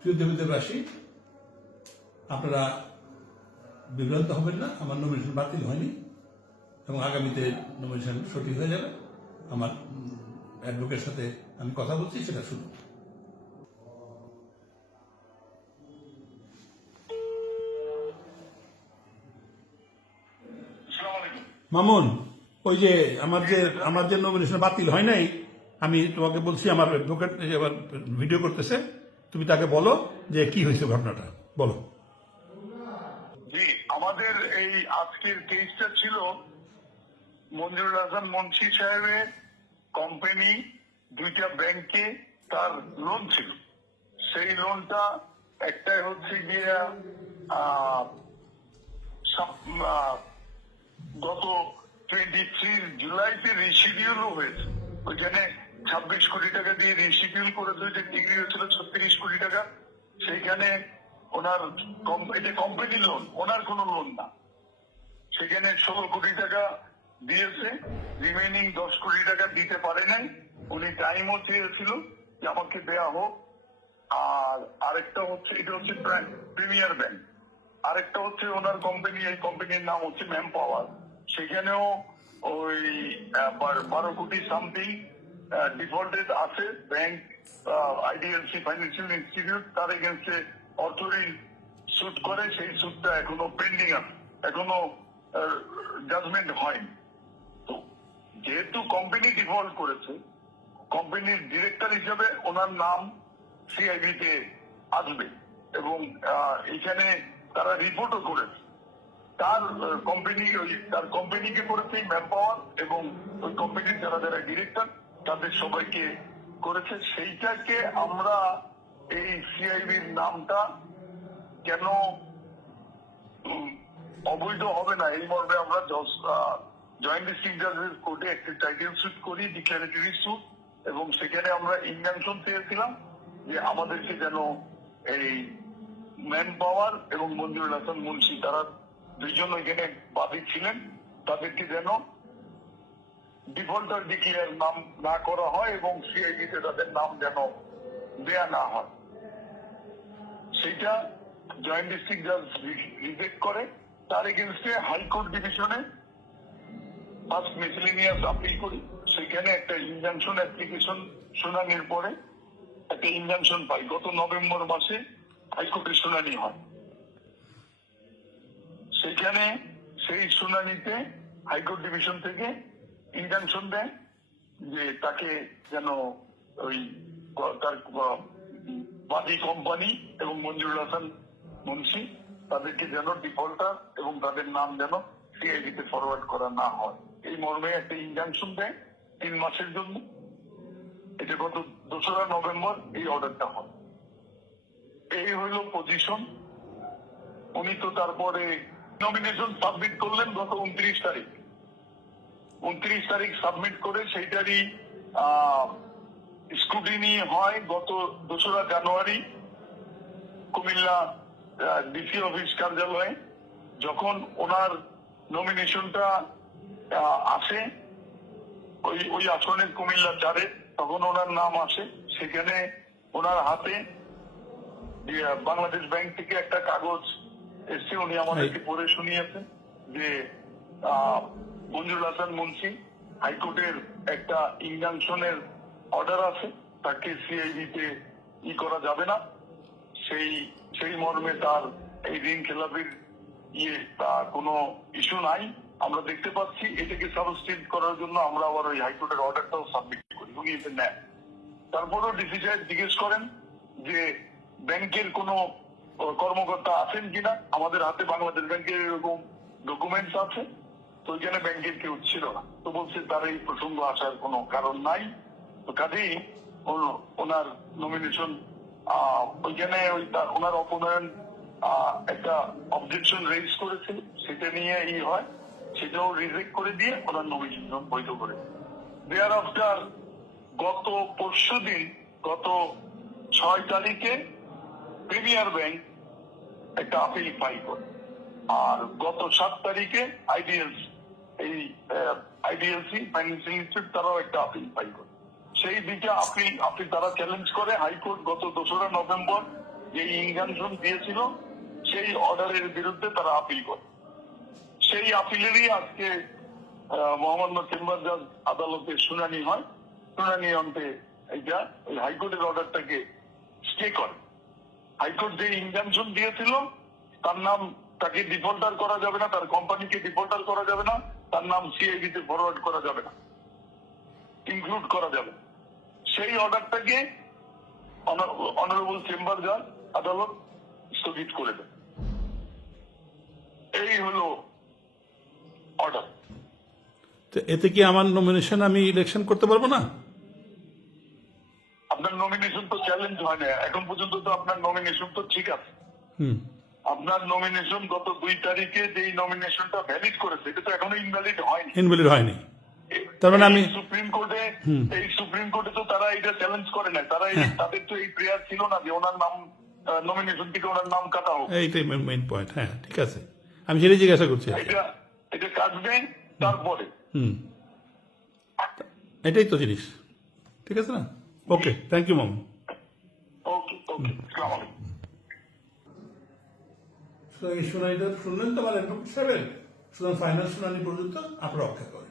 প্রিয় দেবদেবরাশি আপনারা বিভ্রান্ত হবেন না আমার নমিনেশন বাতিল হয়নি এবং আগামীতে নমিনেশন সঠিক হয়ে যাবে আমার অ্যাডভোকেটের সাথে আমি কথা বলছি সেটা শুনুন মামুন ওই যে আমার যে আমার যে নমিনেশন বাতিল হয় নাই আমি তোমাকে বলছি আমার অ্যাডভোকেট ভিডিও করতেছে তুমি তাকে বলো যে কি হয়েছে ঘটনাটা বলো আমাদের এই আজকের কেসটা ছিল মঞ্জুরুল হাসান মুন্সি সাহেবের কোম্পানি দুইটা ব্যাংকে তার লোন ছিল সেই লোনটা একটাই হচ্ছে গিয়া গত টোয়েন্টি থ্রি জুলাইতে রিসিডিউল হয়েছে ওইখানে ছাব্বিশ কোটি টাকা দিয়ে রিশিডিউল করে যে ডিগ্রি হয়েছিল ছত্রিশ কোটি টাকা সেইখানে ওনার এটা কোম্পানি লোন ওনার কোনো লোন না সেখানে ষোলো কোটি টাকা দিয়েছে রিমেনিং দশ কোটি টাকা দিতে পারে নাই উনি টাইমও চেয়েছিল যে আমাকে দেয়া হোক আর আরেকটা হচ্ছে এটা হচ্ছে প্রিমিয়ার ব্যাংক আরেকটা হচ্ছে ওনার কোম্পানি এই কোম্পানির নাম হচ্ছে ম্যাম পাওয়ার সেখানেও ওই বারো কোটি সামথিং ডিফল্টেড আছে ব্যাংক আইডিএলসি ফাইন্যান্সিয়াল ইনস্টিটিউট তার এগেনস্টে অর্থ ঋণ সুট করে সেই সুটটা এখনো পেন্ডিং আছে এখনো জাজমেন্ট হয়নি তো যেহেতু কোম্পানি ডিফল্ট করেছে কোম্পানির ডিরেক্টর হিসেবে ওনার নাম সিআইবি তে আসবে এবং এখানে তারা রিপোর্টও করেছে তার কোম্পানি ওই তার কোম্পানিকে করেছে ম্যান পাওয়ার এবং ওই কোম্পানির যারা যারা ডিরেক্টর তাদের সবাইকে করেছে সেইটাকে আমরা এই সিআইবির নামটা কেন অবৈধ হবে না এই মর্মে আমরা জয়েন্ট ডিস্ট্রিক্ট জাজের কোর্টে একটি টাইটেল সুট করি ডিক্লারেটরি সুট এবং সেখানে আমরা ইনজাংশন পেয়েছিলাম যে আমাদেরকে যেন এই ম্যান পাওয়ার এবং মঞ্জুরুল হাসান মুন্সি তারা দুজন ওইখানে বাদী ছিলেন তাদেরকে যেন ডিফল্টার ডিক্লেয়ার নাম না করা হয় এবং সিআইডিতে তাদের নাম যেন দেয়া না হয় সেটা জয়েন্ট ডিস্ট্রিক্ট জাজ রিজেক্ট করে তার এগেনস্টে হাইকোর্ট ডিভিশনে ফার্স্ট মিসেলিনিয়াস আপিল করি সেখানে একটা ইনজাংশন অ্যাপ্লিকেশন শুনানির পরে একটা ইনজাংশন পাই গত নভেম্বর মাসে হাইকোর্টের শুনানি হয় সেখানে সেই শুনানিতে হাইকোর্ট ডিভিশন থেকে ইনজাংশন দেয় যে তাকে যেন ওই তার বাদী কোম্পানি এবং মঞ্জুরুল হাসান মুন্সি তাদেরকে যেন ডিফল্টার এবং তাদের নাম যেন সিআইডিতে ফরওয়ার্ড করা না হয় এই মর্মে একটা ইনজাংশন দেয় তিন মাসের জন্য এটা গত দোসরা নভেম্বর এই অর্ডারটা হয় এই হইল পজিশন উনি তো তারপরে নমিনেশন সাবমিট করলেন গত উনত্রিশ তারিখ উনত্রিশ তারিখ সাবমিট করে সেইটারই স্ক্রুটিনি হয় গত দোসরা জানুয়ারি কুমিল্লা ডিসি অফিস কার্যালয়ে যখন ওনার নমিনেশনটা আসে ওই ওই আসনে কুমিল্লা চারে তখন ওনার নাম আসে সেখানে ওনার হাতে ইয়ে, বাংলাদেশ ব্যাংক থেকে একটা কাগজ এসছে উনি আমাদেরকে পড়ে শুনিয়েছেন যে মঞ্জুর হাসান মুন্সি হাইকোর্টের একটা ইনজাংশনের অর্ডার আছে তাকে সিআইডিতে ই করা যাবে না সেই সেই মর্মে তার এই ঋণ খেলাপির ইয়ে তা কোনো ইস্যু নাই আমরা দেখতে পাচ্ছি এটাকে সাবস্টিট করার জন্য আমরা আবার ওই হাইকোর্টের অর্ডারটাও সাবমিট করি উনি এতে নেন তারপরেও ডিসি সাহেব জিজ্ঞেস করেন যে ব্যাংকের কোনো কর্মকর্তা আছেন কিনা আমাদের হাতে বাংলাদেশ ব্যাংকের এরকম ডকুমেন্টস আছে তো ওইখানে ব্যাংকের কেউ ছিল না তো বলছে তার এই প্রসঙ্গ আসার কোন কারণ নাই তো কাজেই ওনার নমিনেশন ওইখানে ওই ওনার অপনয়ন একটা অবজেকশন রেজ করেছে সেটা নিয়ে ই হয় সেটাও রিজেক্ট করে দিয়ে ওনার নমিনেশন বৈধ করে দেয়ার আফটার গত পরশু দিন গত ছয় তারিখে প্রিমিয়ার ব্যাংক একটা আপিল ফাইল করে আর গত সাত তারিখে আইডিএস এই আইডিএলসি ফাইন্যান্সিং ইনস্টিটিউট তারাও একটা আপিল ফাইল করে সেই দিকে আপিল আপনি তারা চ্যালেঞ্জ করে হাইকোর্ট গত দোসরা নভেম্বর যে ইনজাংশন দিয়েছিল সেই অর্ডারের বিরুদ্ধে তারা আপিল করে সেই আপিলেরই আজকে মোহাম্মদ চেম্বার জাজ আদালতে শুনানি হয় শুনানি অন্তে এইটা ওই হাইকোর্টের অর্ডারটাকে স্টে করে হাইকোর্ট যে ইনজাংশন দিয়েছিল তার নাম তাকে ডিফল্টার করা যাবে না তার কোম্পানিকে ডিফল্টার করা যাবে না তার নাম সিআইবিতে ফরওয়ার্ড করা যাবে না ইনক্লুড করা যাবে সেই অর্ডারটাকে অনারেবল চেম্বার যান আদালত স্থগিত করে দেন এই হলো অর্ডার এতে কি আমার নমিনেশন আমি ইলেকশন করতে পারবো না আপনার নমিনেশন তো চ্যালেঞ্জ হয় না এখন পর্যন্ত তো আপনার নমিনেশন তো ঠিক আছে হুম আপনার নমিনেশন গত দুই তারিখে যেই নমিনেশনটা ভ্যালিড করেছে এটা তো এখনো ইনভ্যালিড হয়নি ইনভ্যালিড হয়নি তার মানে আমি সুপ্রিম কোর্টে এই সুপ্রিম কোর্টে তো তারা এটা চ্যালেঞ্জ করে না তারা হ্যাঁ। তাদের তো এই প্রেয়ার ছিল না যে ওনার নাম নমিনেশন থেকে ওনার নাম কাটা হোক এইটাই মেইন পয়েন্ট হ্যাঁ ঠিক আছে আমি সেটাই জিজ্ঞাসা করছি এটা এটা কাটবে তারপরে হুম এটাই তো জিনিস ঠিক আছে না ওকে থ্যাংক ইউ মাম ওকে ওকে আসসালামু আলাইকুম সুতরাং এই শুনানিটা শুনলেন তো আমার অ্যাডভোকেট সাহেবের সুতরাং ফাইনাল শুনানি পর্যন্ত আমরা অপেক্ষা করি